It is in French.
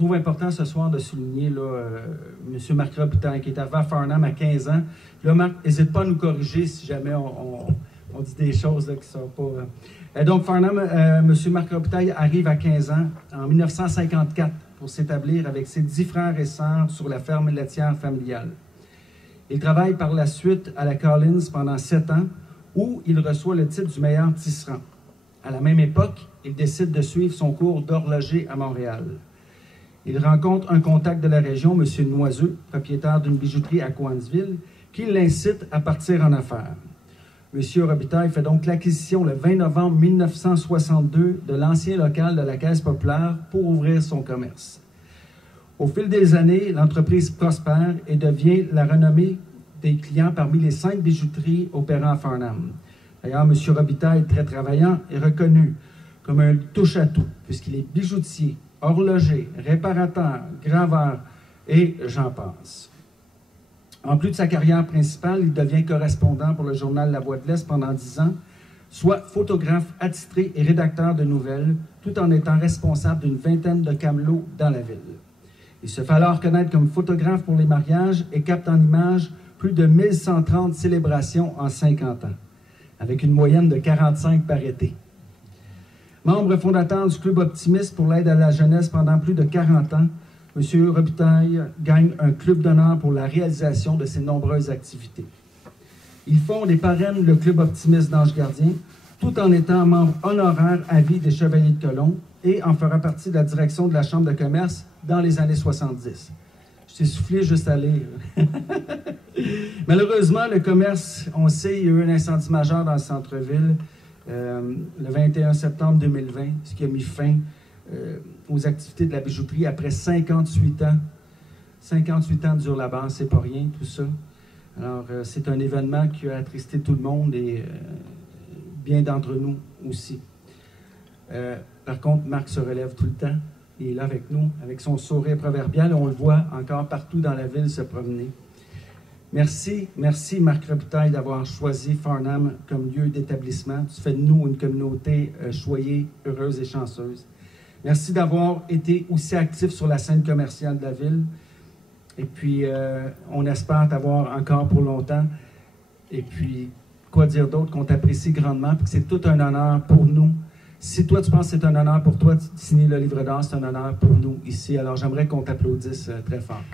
trouve important ce soir de souligner M. Marc Robitaille, qui est arrivé à Farnham à 15 ans. Là, Marc, n'hésite pas à nous corriger si jamais on dit des choses là, qui ne sont pas... Donc, Farnham, M. Marc Robitaille arrive à 15 ans, en 1954, pour s'établir avec ses 10 frères et sœurs sur la ferme laitière familiale. Il travaille par la suite à la Collins pendant 7 ans, où il reçoit le titre du meilleur tisserand. À la même époque, il décide de suivre son cours d'horloger à Montréal. Il rencontre un contact de la région, M. Noiseux, propriétaire d'une bijouterie à Cowansville, qui l'incite à partir en affaires. M. Robitaille fait donc l'acquisition le 20 novembre 1962 de l'ancien local de la Caisse populaire pour ouvrir son commerce. Au fil des années, l'entreprise prospère et devient la renommée des clients parmi les 5 bijouteries opérant à Farnham. D'ailleurs, M. Robitaille, très travaillant, est reconnu comme un touche-à-tout, puisqu'il est bijoutier, horloger, réparateur, graveur et j'en passe. En plus de sa carrière principale, il devient correspondant pour le journal La Voix de l'Est pendant 10 ans, soit photographe attitré et rédacteur de nouvelles, tout en étant responsable d'une vingtaine de camelots dans la ville. Il se fait alors connaître comme photographe pour les mariages et capte en images plus de 1130 célébrations en 50 ans, avec une moyenne de 45 par été. Membre fondateur du Club Optimiste pour l'aide à la jeunesse pendant plus de 40 ans, M. Robitaille gagne un club d'honneur pour la réalisation de ses nombreuses activités. Il fonde et parraine le Club Optimiste d'Ange Gardien, tout en étant membre honoraire à vie des Chevaliers de Colomb et en fera partie de la direction de la Chambre de commerce dans les années 70. Je t'ai soufflé juste à lire. Malheureusement, le commerce, on sait, il y a eu un incendie majeur dans le centre-ville le 21 septembre 2020, ce qui a mis fin aux activités de la bijouterie après 58 ans. 58 ans dure la base, c'est pas rien, tout ça. Alors, c'est un événement qui a attristé tout le monde et bien d'entre nous aussi. Par contre, Marc se relève tout le temps. Il est là avec nous, avec son sourire proverbial. On le voit encore partout dans la ville se promener. Merci Marc Robitaille d'avoir choisi Farnham comme lieu d'établissement. Tu fais de nous une communauté choyée, heureuse et chanceuse. Merci d'avoir été aussi actif sur la scène commerciale de la ville. Et puis, on espère t'avoir encore pour longtemps. Et puis, quoi dire d'autre qu'on t'apprécie grandement, puis que c'est tout un honneur pour nous. Si toi, tu penses que c'est un honneur pour toi de signer le livre d'or, c'est un honneur pour nous ici. Alors, j'aimerais qu'on t'applaudisse très fort.